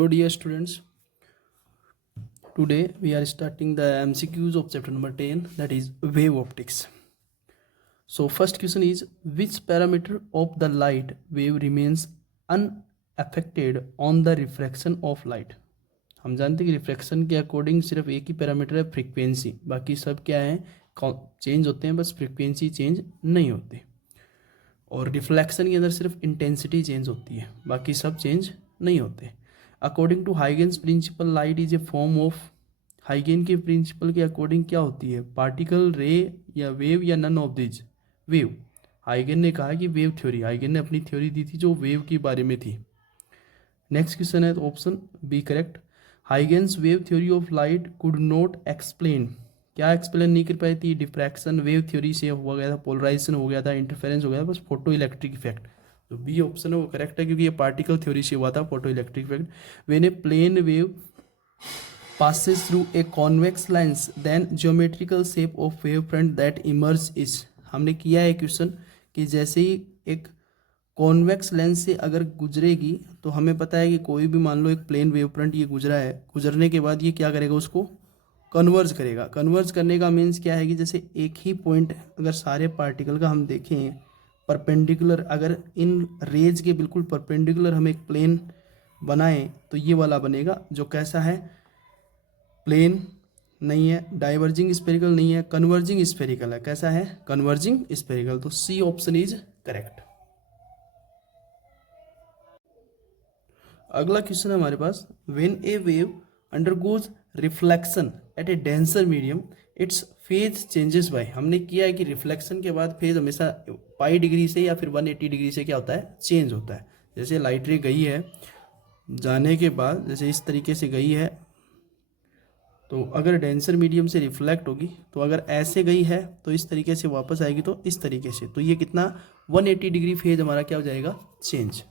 Hello dear students, today we are starting the MCQs of chapter number 10, that is wave optics. So first question is, which parameter of the light wave remains unaffected on the refraction of light? हम जानते हैं कि reflection के according सिर्फ एक ही parameter है, frequency, बाकी सब क्या है, चेंज होते हैं, बस फ्रीक्वेंसी चेंज नहीं होती। और रिफ्लेक्शन के अंदर सिर्फ इंटेंसिटी चेंज होती है, बाकी सब चेंज नहीं होते। According to Huygens principle, light is a form of, हाइगेन के प्रिंसिपल के अकॉर्डिंग क्या होती है, पार्टिकल, रे या वेव या नन ऑफ दिज, वेव। हाइगेन ने कहा कि वेव थ्योरी, हाइगेन ने अपनी थ्योरी दी थी जो वेव के बारे में थी। नेक्स्ट क्वेश्चन है option B correct. Huygens wave theory of light could not explain, क्या एक्सप्लेन नहीं कर पाई थी, डिफ्रैक्शन वेव थ्योरी से हुआ गया था, पोलराइजेशन हो गया था, इंटरफेरेंस हो गया था, बस फोटो इलेक्ट्रिक इफेक्ट। तो बी ऑप्शन है वो करेक्ट है, क्योंकि ये पार्टिकल थ्योरी से हुआ था, photoelectric effect. When a plane wave passes through a convex lens then geometrical shape of wave front that emerge is, हमने किया है क्वेश्चन कि जैसे ही एक कॉन्वेक्स लेंस से अगर गुजरेगी तो हमें पता है कि कोई भी मान लो एक प्लेन वेव फ्रंट ये गुजरा है, गुजरने के बाद ये क्या करेगा, उसको कन्वर्ज करेगा। कन्वर्ज करने का मीन्स क्या है कि जैसे एक ही पॉइंट अगर सारे पार्टिकल का हम देखें परपेंडिकुलर, अगर इन रेज के बिल्कुल परपेंडिकुलर हम एक प्लेन बनाएं तो ये वाला बनेगा, जो कैसा है, प्लेन नहीं है, डाइवर्जिंग स्फेरिकल नहीं है, कन्वर्जिंग स्फेरिकल है। कैसा है, कन्वर्जिंग स्फेरिकल। तो सी ऑप्शन इज करेक्ट। अगला क्वेश्चन है हमारे पास, when a wave undergoes reflection at a denser medium its phase changes by, हमने किया है कि रिफ्लेक्शन के बाद फेज हमेशा पाई डिग्री से या फिर 180 डिग्री से क्या होता है, चेंज होता है। जैसे लाइट रे गई है, जाने के बाद जैसे इस तरीके से गई है, तो अगर डेंसर मीडियम से रिफ्लेक्ट होगी, तो अगर ऐसे गई है तो इस तरीके से वापस आएगी, तो इस तरीके से, तो ये कितना 180 डिग्री फेज हमारा क्या हो जाएगा, चेंज।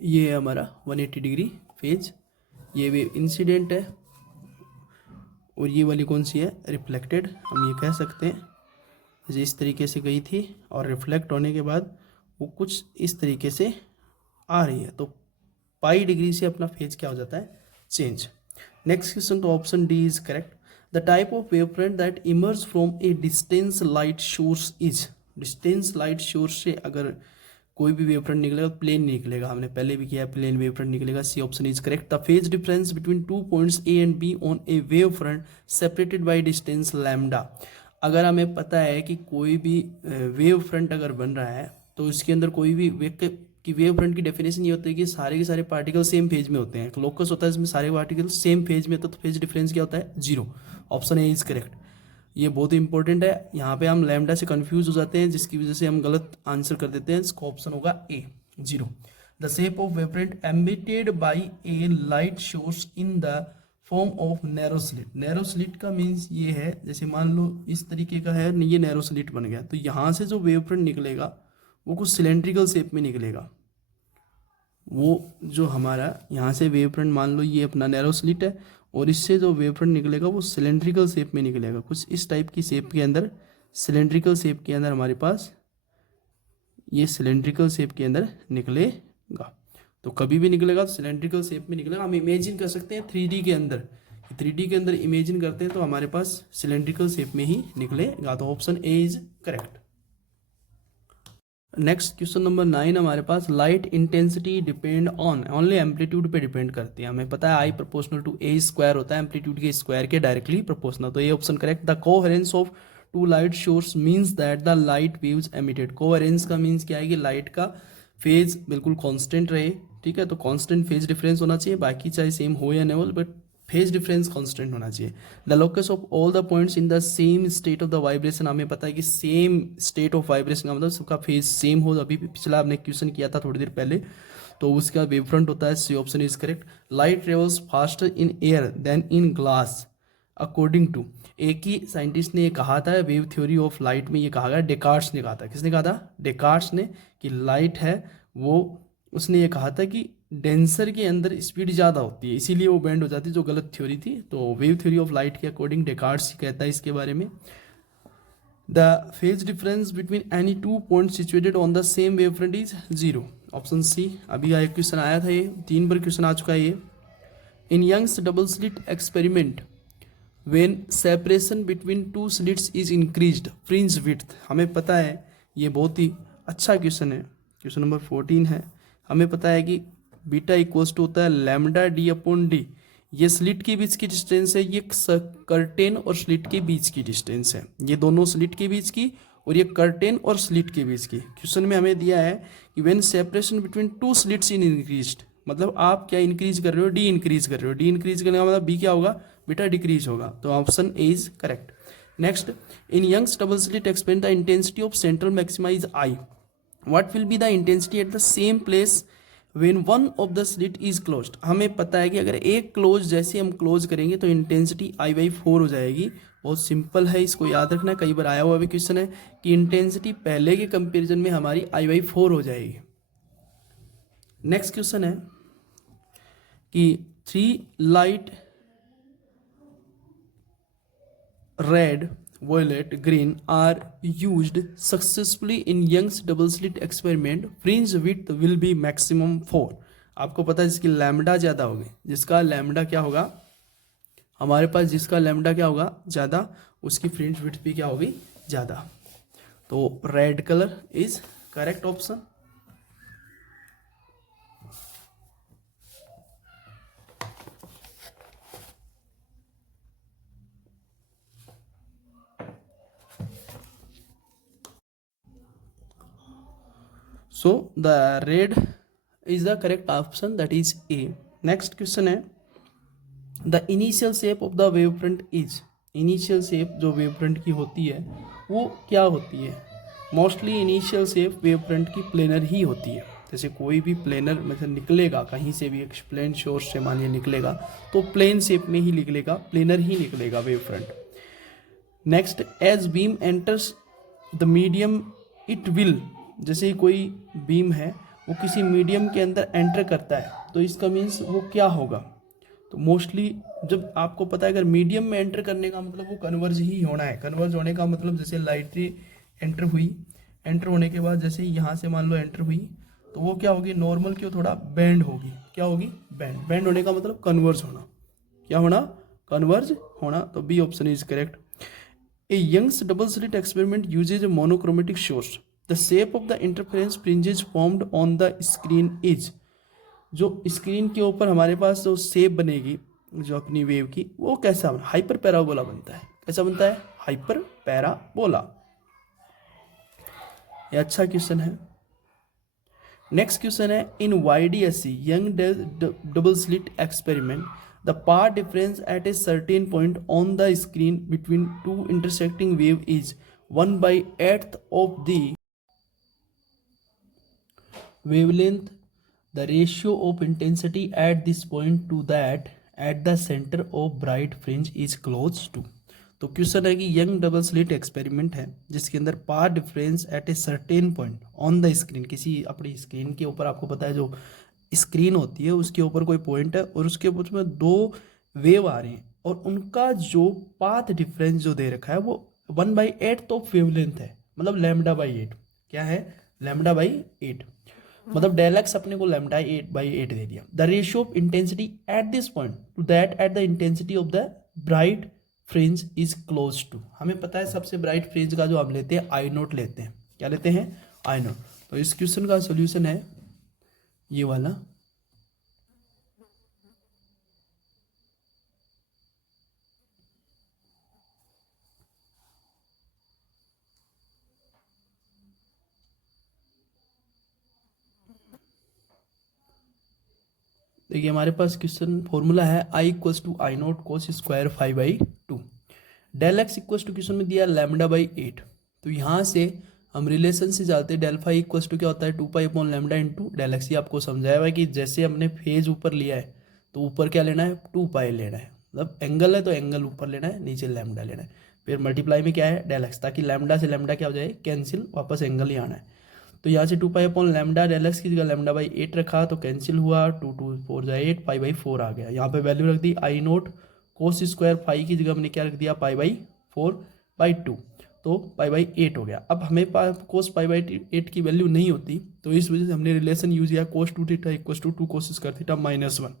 ये है हमारा 180 डिग्री फेज, ये वेव इंसिडेंट है, और ये वाली कौन सी है, रिफ्लेक्टेड। हम ये कह सकते हैं जैसे इस तरीके से गई थी और रिफ्लेक्ट होने के बाद वो कुछ इस तरीके से आ रही है, तो पाई डिग्री से अपना फेज क्या हो जाता है, चेंज। नेक्स्ट क्वेश्चन, तो option D is correct. The type of wave front that emerge from A distance light source is, distance light source से अगर कोई भी वेव फ्रंट निकलेगा, प्लेन निकलेगा, हमने पहले भी किया है, प्लेन वेव फ्रंट निकलेगा। C option is correct. The phase difference between two points A and B on a wave front separated by distance lambda, अगर हमें पता है कि कोई भी वेव फ्रंट अगर बन रहा है तो इसके अंदर कोई भी वेव फ्रंट की डेफिनेशन ये होती है कि सारे के सारे पार्टिकल सेम फेज में होते हैं, लोकस होता है इसमें, सारे पार्टिकल सेम फेज में, तो फेज डिफरेंस क्या होता है, zero. Option A is correct. ये बहुत ही इंपॉर्टेंट है, यहाँ पे हम लैम्डा से कंफ्यूज हो जाते हैं, जिसकी वजह से हम गलत आंसर कर देते हैं। इसका ऑप्शन होगा A, zero. The shape of wave front emitted by a light source in the form of narrow slit, narrow slit का मीन्स ये है, जैसे मान लो इस तरीके का है, ये नैरो स्लिट बन गया, तो यहाँ से जो वेव फ्रंट निकलेगा वो कुछ सिलेंड्रिकल शेप में निकलेगा। वो जो हमारा यहाँ से वेव फ्रंट, मान लो ये अपना नैरो स्लिट है, और इससे जो वेव फ्रंट निकलेगा वो सिलेंड्रिकल शेप में निकलेगा, कुछ इस टाइप की शेप के अंदर, सिलेंड्रिकल शेप के अंदर हमारे पास ये सिलेंड्रिकल शेप के अंदर निकलेगा। तो कभी भी निकलेगा तो सिलेंड्रिकल शेप में निकलेगा। हम इमेजिन कर सकते हैं 3D के अंदर, 3D के अंदर इमेजिन करते हैं तो हमारे पास सिलेंड्रिकल शेप में ही निकलेगा। तो option A is correct. Next question number 9 हमारे पास, light intensity depend on, only amplitude पे डिपेंड करती है। हमें पता है I proportional to A square होता है, एम्पलीट्यूड के स्क्वायर के डायरेक्टली प्रोपोर्शनल। तो ये option correct. The coherence of two light source means that the light waves emitted, coherence का मीन्स क्या है कि लाइट का फेज बिल्कुल कांस्टेंट रहे, ठीक है, तो कांस्टेंट फेज डिफरेंस होना चाहिए, बाकी चाहे सेम हो या न हो, बट फेज डिफरेंस कांस्टेंट होना चाहिए। The locus of all the points in the same state of the vibration, हमें पता है कि सेम स्टेट ऑफ वाइब्रेशन का मतलब सबका फेज सेम हो। अभी पिछला आपने क्वेश्चन किया था थोड़ी देर पहले, तो उसका वेव फ्रंट होता है। C option is correct. Light travels faster in air than in glass according to, एक ही साइंटिस्ट ने ये कहा था वेव थ्योरी ऑफ लाइट में, ये कहा गया, डेकार्ट्स ने कहा था। किसने कहा था? डेकार्ट्स ने, कि लाइट है वो उसने ये कहा था कि डेंसर के अंदर स्पीड ज़्यादा होती है, इसीलिए वो बेंड हो जाती है, जो गलत थ्योरी थी। तो वेव थ्योरी ऑफ लाइट के अकॉर्डिंग डेकार्ड्स कहता है इसके बारे में, the phase difference between any two point situated on the same wave front is zero. Option C. अभी एक क्वेश्चन आया था, ये 3 बार क्वेश्चन आ चुका है ये। In Young's double slit experiment when separation between two slits is increased fringe width. हमें पता है ये बहुत ही अच्छा क्वेश्चन है, क्वेश्चन नंबर 14 है। हमें पता है कि बीटा इक्वल्स टू होता है लैम्डा डी अपॉन डी। ये स्लिट के बीच की डिस्टेंस है, ये कर्टेन और स्लिट के बीच की डिस्टेंस है, ये दोनों स्लिट के बीच की और ये कर्टेन और स्लिट के बीच की। क्वेश्चन में हमें दिया है कि when separation between two slits in increased, मतलब आप क्या इंक्रीज कर रहे हो, डी इंक्रीज कर रहे हो। डी इंक्रीज करने का मतलब बी क्या होगा, बीटा डिक्रीज होगा। तो option A is correct. Next, in Young's double slit expand the intensity of central maxima is I. What will be the intensity at the same place when one of the slit is closed. हमें पता है कि अगर एक close जैसे हम close करेंगे तो इंटेंसिटी I/4 हो जाएगी। बहुत सिंपल है, इसको याद रखना, कई बार आया हुआ भी क्वेश्चन है कि इंटेंसिटी पहले के कंपेरिजन में हमारी I/4 हो जाएगी। नेक्स्ट क्वेश्चन है कि 3 light red, violet, green are used successfully in Young's double slit experiment. Fringe width will be maximum 4. आपको पता है जिसकी लैम्डा ज़्यादा होगी, जिसका लैम्डा क्या होगा हमारे पास, जिसका लैम्डा क्या होगा ज़्यादा, उसकी फ्रिंज विड्थ भी क्या होगी ज़्यादा। तो red colour is correct option. So the red is the correct option, that is A. Next question है, the initial shape of the wavefront is। initial shape जो wavefront की होती है वो क्या होती है? मोस्टली इनिशियल शेप वेवफ्रंट की प्लेनर ही होती है। जैसे कोई भी प्लेनर में से निकलेगा, कहीं से भी एक प्लेन सोर्स से मानिए निकलेगा तो प्लेन शेप में ही निकलेगा, प्लेनर ही निकलेगा wavefront. Next, as beam enters the medium it will. जैसे कोई बीम है वो किसी मीडियम के अंदर एंटर करता है तो इसका मीन्स वो क्या होगा? तो मोस्टली जब आपको पता है अगर मीडियम में एंटर करने का मतलब वो कन्वर्ज ही होना है। कन्वर्ज होने का मतलब जैसे लाइट एंटर हुई, एंटर होने के बाद जैसे यहाँ से मान लो एंटर हुई तो वो क्या होगी, नॉर्मल क्यों थोड़ा बेंड होगी। क्या होगी? बेंड। बेंड होने का मतलब कन्वर्ज होना। क्या होना? कन्वर्ज होना। तो B option is correct. A Young's double slit experiment uses a monochromatic source. The shape of the interference fringes formed on the screen is। जो स्क्रीन के ऊपर हमारे पास जो शेप बनेगी जो अपनी वेव की, वो कैसा बना? हाइपर पैराबोला बनता है। कैसा बनता है? Hyper parabola. ये अच्छा क्वेश्चन है। नेक्स्ट क्वेश्चन है, इन YDSC young double slit experiment the path difference at a certain point on the screen between two intersecting wave is 1/8 of the wavelength. The ratio of intensity at this point to that at the center of bright fringe is close to। तो question है कि young double slit experiment है जिसके अंदर path difference at a certain point on the screen, किसी अपनी screen के ऊपर आपको पता है जो स्क्रीन होती है उसके ऊपर कोई पॉइंट है और उसके ऊपर में 2 वेव आ रहे हैं और उनका जो पाथ डिफरेंस जो दे रखा है वो 1/8 ऑफ वेवलेंथ है, मतलब λ/8। क्या है? λ/8। मतलब डेल एक्स अपने को λ/8 दे दिया। The ratio of intensity at this point to that at the intensity of the bright fringe is close to. हमें पता है सबसे ब्राइट फ्रिंज का जो हम लेते हैं I0 लेते हैं। क्या लेते हैं? I0। तो इस क्वेश्चन का सोल्यूशन है ये वाला। देखिए हमारे पास क्वेश्चन फॉर्मूला है I = I0 cos square 5/2। Del x equal to question में दिया λ/8। तो यहाँ से हम रिलेशन से जाते हैं, डेल फाई इक्वल टू क्या होता है 2π/λ इंटू डेल एक्स। ये आपको समझाया हुआ है कि जैसे हमने फेज ऊपर लिया है तो ऊपर क्या लेना है? 2π लेना है, मतलब एंगल है तो एंगल ऊपर लेना है, नीचे लैम्डा लेना है। फिर मल्टीप्लाई में क्या है? डेल एक्स, ताकि लैम्डा से लैम्डा क्या हो जाए? कैंसिल, वापस एंगल ही आना है। तो यहाँ से 2 pi upon lambda del x की जगह लैम्डा बाई 8 रखा तो कैंसिल हुआ, 2 4 8 पाई बाई 4 आ गया। यहाँ पे वैल्यू रख दी आई नोट कोस स्क्वायर फाई की जगह हमने क्या रख दिया पाई बाई 4/2, तो पाई बाई 8 हो गया। अब हमें कोस पाई बाई 8 की वैल्यू नहीं होती, तो इस वजह से हमने रिलेशन यूज किया cos 2 theta equal to 2 cos square theta -1।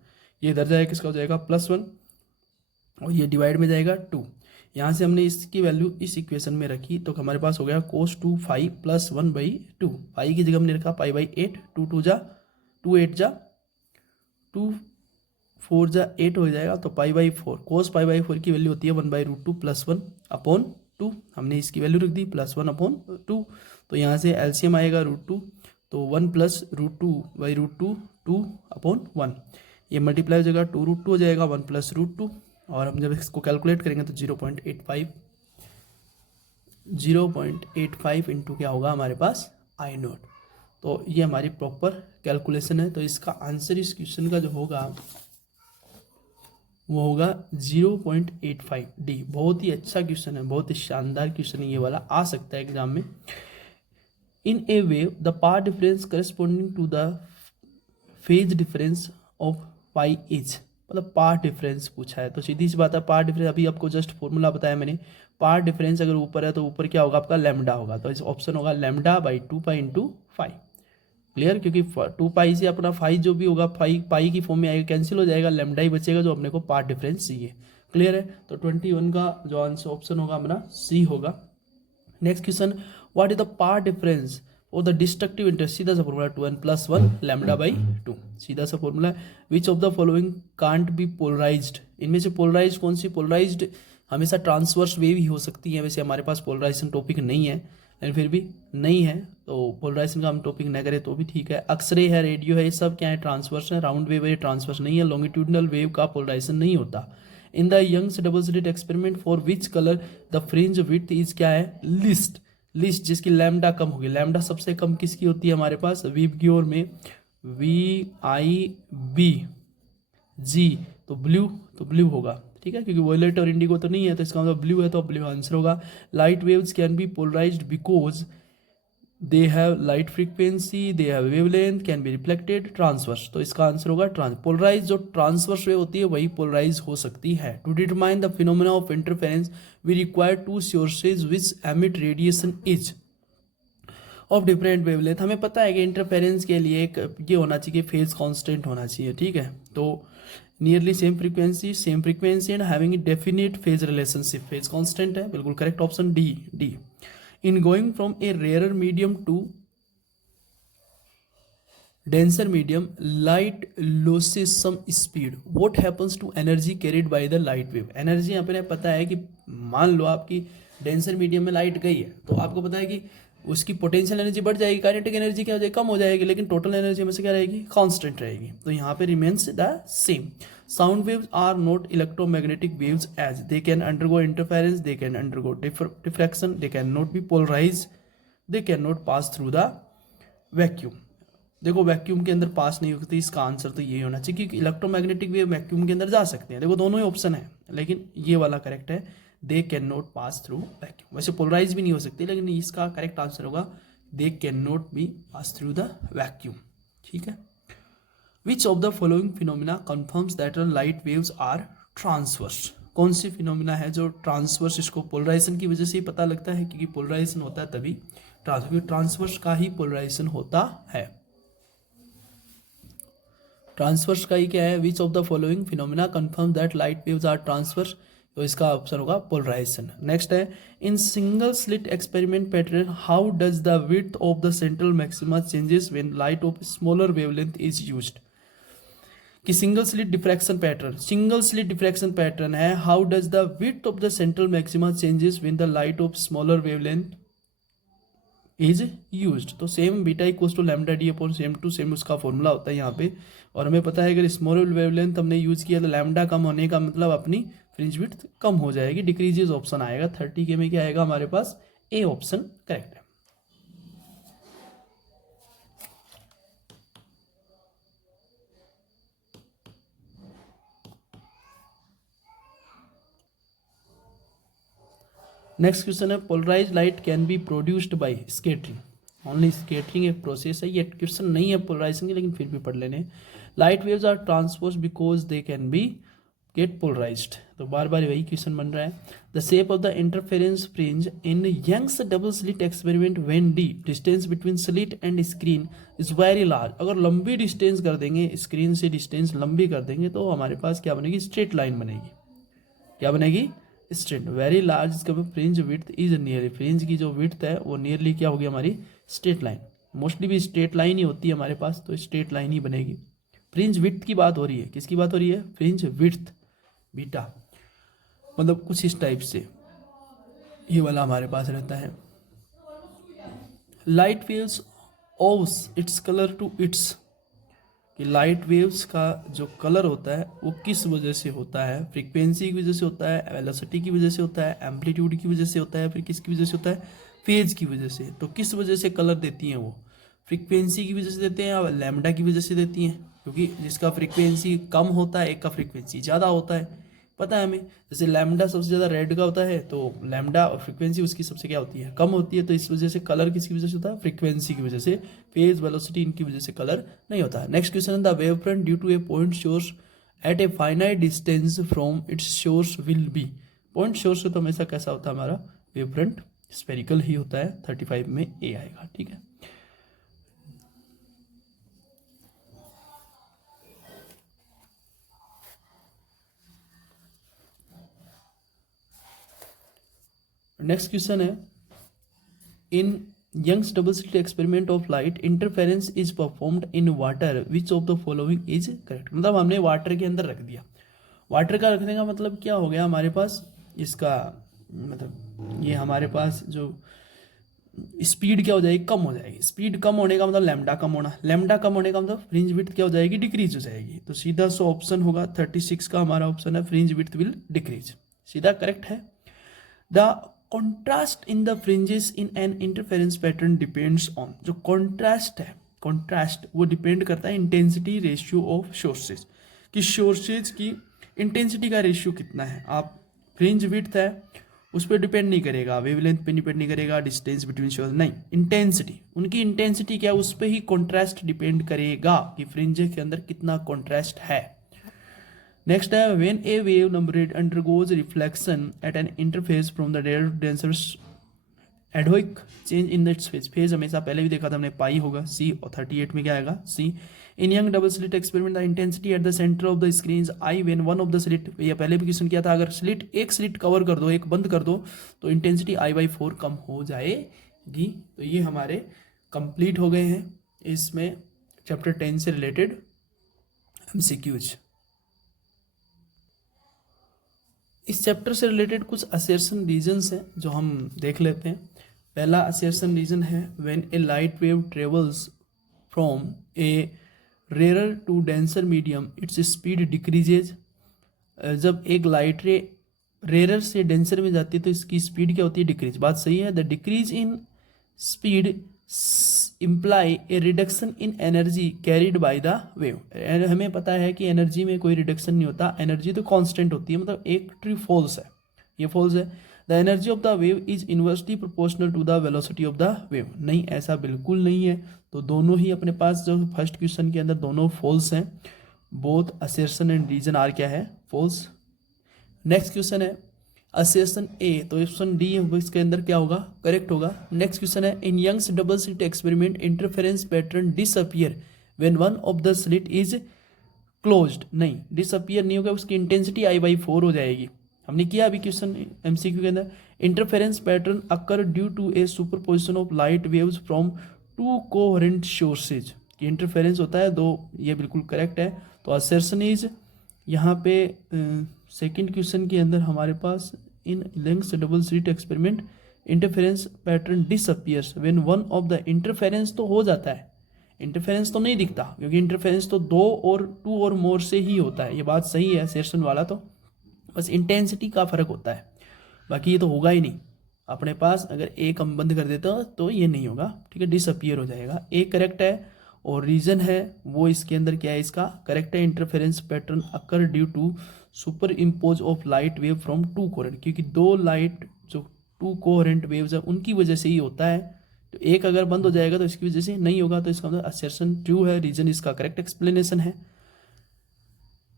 ये इधर जाएगा किसका हो जाएगा +1 और ये डिवाइड में जाएगा 2। यहाँ से हमने इसकी वैल्यू इस इक्वेशन में रखी तो हमारे पास हो गया कोस 2 फाई +1/2। फाई की जगह हमने रखा पाई बाई 8, 2 2 जा 2 8 जा 2 4 जा 8 हो जाएगा, तो pi by 4 cos pi by 4 की वैल्यू होती है 1/√2 +1/2। हमने इसकी वैल्यू रख दी +1/2। तो यहाँ से एलसीएम आएगा √2, तो 1 + √2/√2 2/1। ये मल्टीप्लाई हो जाएगा 2√2 हो जाएगा 1 + √2, और हम जब इसको कैलकुलेट करेंगे तो 0.85 इंटू क्या होगा हमारे पास आई नोट। तो ये हमारी प्रॉपर कैलकुलेशन है। तो इसका आंसर इस क्वेश्चन का जो होगा वो होगा 0.85 डी। बहुत ही अच्छा क्वेश्चन है, बहुत ही शानदार क्वेश्चन है, ये वाला आ सकता है एग्जाम में। In a wave the path difference corresponding to the phase difference of pi is, मतलब पाथ डिफरेंस पूछा है तो सीधी सी बात है पाथ डिफरेंस, अभी आपको जस्ट फॉर्मूला बताया मैंने। पाथ डिफरेंस अगर ऊपर है तो ऊपर क्या होगा आपका लैम्डा होगा, तो इस ऑप्शन होगा lambda by 2 pi into 5। Clear, क्योंकि 2 पाई से अपना 5 जो भी होगा पाई की फॉर्म में आएगा कैंसिल हो जाएगा, लैम्डा ही बचेगा जो अपने को पाथ डिफरेंस चाहिए। क्लियर है, तो 21 का जो आंसर ऑप्शन होगा हमारा सी होगा। Next question, what is the path difference और द डिस्ट्रक्टिव इंटरेस्ट, सीधा सा फॉर्मूला 2n+1 लैम्डा बाई 2, सीधा सा formula. Which of the following can't be polarised, इनमें से पोलराइज्ड कौन सी, पोलराइज्ड हमेशा ट्रांसवर्स वेव ही हो सकती है। वैसे हमारे पास पोलराइजेशन टॉपिक नहीं है, लेकिन फिर भी नहीं है तो पोलराइजेशन का हम टॉपिक न करें तो भी ठीक है। एक्सरे है, रेडियो है, ये सब क्या है ट्रांसवर्स है। राउंड वेव है, ट्रांसवर्स नहीं है। लॉन्गिट्यूडनल वेव का पोलराइजेशन नहीं होता। In the Young's double slit experiment for which colour the fringe width is क्या है लिस्ट, जिसकी लैम्डा कम होगी। लैम्डा सबसे कम किसकी होती है हमारे पास वीबग्योर में VIB-G, तो ब्लू होगा, ठीक है, क्योंकि वॉयलेट और इंडिगो तो नहीं है तो इसका मतलब ब्लू है, तो ब्लू आंसर होगा। Light waves can be polarised because they have light frequency, they have wavelength, can be reflected, transverse, तो इसका आंसर होगा पोलराइज। जो ट्रांसवर्स वेव होती है वही पोलराइज हो सकती है। To determine the phenomena of interference we require 2 sources which emit radiation is of different wavelength. हमें पता है कि इंटरफेरेंस के लिए एक ये होना चाहिए फेज कांस्टेंट होना चाहिए, ठीक है, तो nearly same frequency and having definite phase relationship, phase constant है, बिल्कुल correct option D. In going from a rarer medium to denser medium, light loses some speed. What happens to energy carried by the light wave? Energy यहाँ पे पता है कि मान लो आपकी denser medium में लाइट गई है तो आपको पता है कि उसकी पोटेंशियल एनर्जी बढ़ जाएगी, काइनेटिक एनर्जी क्या हो जाएगी कम हो जाएगी, लेकिन टोटल एनर्जी हमें से क्या रहेगी कांस्टेंट रहेगी। तो यहाँ पे remains the same. Sound waves are not electromagnetic waves as they can undergo interference, they can undergo diffraction, they cannot be polarized, they cannot pass through the vacuum। देखो vacuum के अंदर पास नहीं होती, इसका आंसर तो ये होना चाहिए क्योंकि इलेक्ट्रोमैग्नेटिक वेव वैक्यूम के अंदर जा सकते हैं। देखो दोनों ही ऑप्शन है, लेकिन ये वाला करेक्ट है, they can not pass through vacuum. वैसे पोलराइज भी नहीं हो सकती, लेकिन इसका करेक्ट आंसर होगा they can not be pass through the vacuum, ठीक है। Which of the following phenomena confirms that the light waves are transverse? कौन सी फिनोमिना है जो ट्रांसवर्स, इसको पोलराइजेशन की वजह से ही पता लगता है क्योंकि पोलराइजेशन होता है तभी ट्रांसवर्स का ही पोलराइजेशन होता है। ट्रांसवर्स का ही क्या है, which of the following phenomena confirm that light waves are transverse, तो इसका ऑप्शन होगा पोलराइजेशन। नेक्स्ट है in single slit experiment pattern how does the width of the central maxima changes when light of smaller wavelength is used. कि single slit diffraction pattern है, how does the width of the central maxima changes when the light of smaller wavelength is used. तो same beta equals to lambda D upon same to same उसका formula होता है यहाँ पे, और हमें पता है अगर स्मॉलर वेवलेंथ हमने यूज किया तो लैम्डा कम होने का मतलब अपनी फ्रिंज विड्थ कम हो जाएगी, डिक्रीजेज ऑप्शन आएगा। 30 के में क्या आएगा हमारे पास ए ऑप्शन करेक्ट है। नेक्स्ट क्वेश्चन है polarise light can be produced by scattering. Only scattering एक प्रोसेस है। ये क्वेश्चन नहीं है पोलराइजेशन की, लेकिन फिर भी पढ़ लेने। Light waves are transpose because they can be get polarised, तो बार बार वही क्वेश्चन बन रहा है। The shape of the interference fringe in Young's double slit experiment when D distance between slit and screen is very large. अगर लंबी distance कर देंगे, स्क्रीन से डिस्टेंस लंबी कर देंगे, तो हमारे पास क्या बनेगी, स्ट्रेट लाइन बनेगी। क्या बनेगी, स्ट्रेट। वेरी लार्ज इसका fringe width is nearly, fringe की जो विड्थ है वो नियरली क्या होगी हमारी, स्ट्रेट लाइन। मोस्टली भी स्ट्रेट लाइन ही होती है हमारे पास, तो स्ट्रेट लाइन ही बनेगी। फ्रिंज विड्थ की बात हो रही है, किसकी बात हो रही है, फ्रिंज विड्थ बीटा, मतलब कुछ इस टाइप से ये वाला हमारे पास रहता है। Light waves owes its colour to its, कि लाइट वेव्स का जो कलर होता है वो किस वजह से होता है, फ्रीक्वेंसी की वजह से होता है, वेलोसिटी की वजह से होता है, एम्पलीट्यूड की वजह से होता है, फिर किसकी वजह से होता है, फेज की वजह से। तो किस वजह से कलर देती हैं वो, फ्रीक्वेंसी की वजह से देते हैं या लैम्डा की वजह से देती हैं, क्योंकि जिसका फ्रीक्वेंसी कम होता है एक का फ्रीक्वेंसी ज़्यादा होता है, पता है हमें। जैसे लैम्डा सबसे ज़्यादा रेड का होता है, तो लैम्डा और फ्रीक्वेंसी उसकी सबसे क्या होती है, कम होती है, तो इस वजह से कलर किसकी वजह से होता है, फ्रीक्वेंसी की वजह से। फेज वेलोसिटी इनकी वजह से कलर नहीं होता है। Next question, the wave front due to a point source at a finite distance from its source will be. Point source से तो हमेशा कैसा होता है हमारा वेव फ्रंट, स्फेरिकल ही होता है। 35 में ए आएगा, ठीक है। नेक्स्ट क्वेश्चन है, in Young's double slit experiment of light interference is performed in water, which of the following is correct. मतलब हमने वाटर के अंदर रख दिया। वाटर का रखने का मतलब क्या हो गया हमारे पास, इसका मतलब ये हमारे पास जो स्पीड क्या हो जाएगी, कम हो जाएगी। स्पीड कम होने का मतलब लैम्डा कम होना, लैम्डा कम होने का मतलब फ्रिंज विड्थ क्या हो जाएगी, डिक्रीज हो जाएगी। तो सीधा सो ऑप्शन होगा 36 का हमारा ऑप्शन है, फ्रिंज विड्थ विल डिक्रीज, सीधा करेक्ट है। The contrast in the fringes in an interference pattern depends on, जो कॉन्ट्रास्ट है, कॉन्ट्रास्ट वो डिपेंड करता है इंटेंसिटी रेशियो ऑफ सोर्सेज, कि सोर्सेज की इंटेंसिटी का रेशियो कितना है। आप फ्रिंज विड्थ है उस पर डिपेंड नहीं करेगा, वेवलेंथ पे डिपेंड नहीं करेगा, डिस्टेंस बिटवीन सोर्स नहीं, इंटेंसिटी, उनकी इंटेंसिटी क्या है उस पर ही कॉन्ट्रास्ट डिपेंड करेगा कि फ्रिंज के अंदर कितना कॉन्ट्रास्ट है। नेक्स्ट है, when a wave number undergoes reflection at an interface from the denser एडोइक change in that phase. Phase हमेशा पहले भी देखा था हमने, पाई होगा सी, और 38 में क्या आएगा C. In Young double slit experiment the intensity at the centre of the screen I when one of the slit, ये पहले भी क्वेश्चन किया था, अगर स्लिट एक स्लिट कवर कर दो, एक बंद कर दो, तो इंटेंसिटी I/4 कम हो जाएगी। तो ये हमारे कंप्लीट हो गए हैं इसमें चैप्टर 10 से रिलेटेड MCQs। इस चैप्टर से रिलेटेड कुछ असर्शन रीजन्स हैं जो हम देख लेते हैं। पहला असर्शन रीजन है, when a light wave travels from a rare to denser medium its speed decreases. जब एक लाइट रे रेयर से डेंसर में जाती है तो इसकी स्पीड क्या होती है, डिक्रीज। बात सही है। The decrease in speed imply A reduction in energy carried by the wave. हमें पता है कि एनर्जी में कोई रिडक्शन नहीं होता, एनर्जी तो कांस्टेंट होती है, मतलब एक ट्री फॉल्स है, ये फॉल्स है। The energy of the wave is inversely proportional to the velocity of the wave. नहीं, ऐसा बिल्कुल नहीं है। तो दोनों ही अपने पास जो फर्स्ट क्वेश्चन के अंदर दोनों फॉल्स हैं, both assertion and reason are क्या है, फॉल्स। नेक्स्ट क्वेश्चन है असर्शन ए, तो ऑप्शन डी इसके अंदर क्या होगा, करेक्ट होगा। नेक्स्ट क्वेश्चन है, in Young's double slit experiment interference pattern disappear when one of the slit is closed. नहीं, डिसअपियर नहीं होगा, उसकी इंटेंसिटी I/4 हो जाएगी। हमने किया अभी क्वेश्चन MCQ के अंदर, interference pattern occur due to a superposition of light waves from two coherent sources, कि इंटरफेरेंस होता है दो, ये बिल्कुल करेक्ट है। तो असर्शन इज यहाँ पे सेकंड क्वेश्चन के अंदर हमारे पास, in Young's double slit experiment interference pattern disappears when one of the, interference तो हो जाता है, इंटरफेरेंस तो नहीं दिखता, क्योंकि इंटरफेरेंस तो दो और टू और मोर से ही होता है, ये बात सही है असर्शन वाला। तो बस इंटेंसिटी का फर्क होता है, बाकी ये तो होगा ही नहीं अपने पास। अगर एक हम बंद कर देते हो तो ये नहीं होगा, ठीक है, डिसअपियर हो जाएगा। एक करेक्ट है, और रीजन है वो इसके अंदर क्या है, इसका करेक्ट है, interference pattern occur due to superimpose of light wave from two coherent, क्योंकि दो लाइट जो टू कोहेरेंट वेव्स है उनकी वजह से ही होता है, तो एक अगर बंद हो जाएगा तो इसकी वजह से नहीं होगा, तो इसका मतलब असर्शन ट्रू है, रीजन इसका करेक्ट एक्सप्लेनेशन है।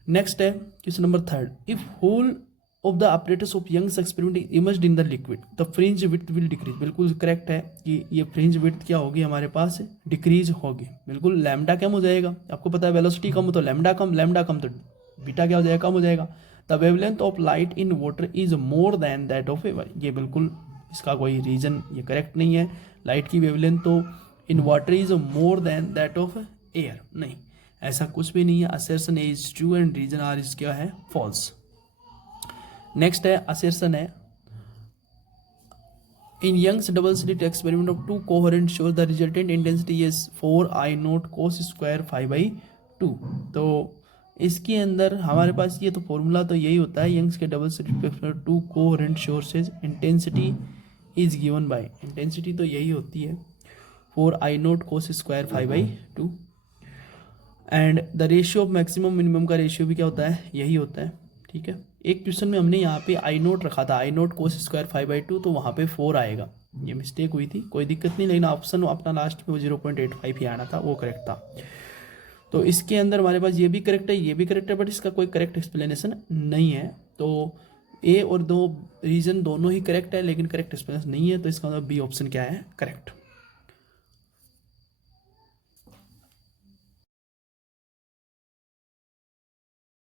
नेक्स्ट है question number 3, if whole of the operators of Young's experiment immersed in the liquid the fringe width will decrease. बिल्कुल करेक्ट है कि ये फ्रिंज विड्थ क्या होगी हमारे पास, डिक्रीज होगी। बिल्कुल लैम्डा कम हो जाएगा, आपको पता है वेलोसिटी कम हो तो लैम्डा कम तो बीटा क्या हो जाएगा, कम हो जाएगा। The wavelength of light in water is more than that of air. ये बिल्कुल इसका कोई रीजन ये करेक्ट नहीं है। लाइट की वेवलेंथ तो in water is more than that of air, नहीं ऐसा कुछ भी नहीं है। Assertion is true and reason R is क्या है, फॉल्स। नेक्स्ट है असर्शन है in Young's double slit experiment of two coherent shows the resultant intensity is 4I0 cos square 5/2। तो इसके अंदर हमारे पास ये तो फॉर्मूला तो यही होता है, यंग्स के double slit experiment to coherent sources intensity is given by, intensity तो यही होती है 4I0 cos square 5/2 and the ratio of maximum minimum का रेशियो भी क्या होता है, यही होता है। ठीक है, एक क्वेश्चन में हमने यहाँ पे I0 रखा था, I0 cos स्क्वायर 5/2, तो वहाँ पे 4 आएगा, ये मिस्टेक हुई थी, कोई दिक्कत नहीं, लेकिन ऑप्शन अपना लास्ट में वो 0.85 ही आना था, वो करेक्ट था। तो इसके अंदर हमारे पास ये भी करेक्ट है, ये भी करेक्ट है, बट इसका कोई करेक्ट एक्सप्लेनेशन नहीं है। तो ए और दो रीजन दोनों ही करेक्ट है, लेकिन करेक्ट एक्सप्लेनेशन नहीं है, तो इसका मतलब बी ऑप्शन क्या है, करेक्ट।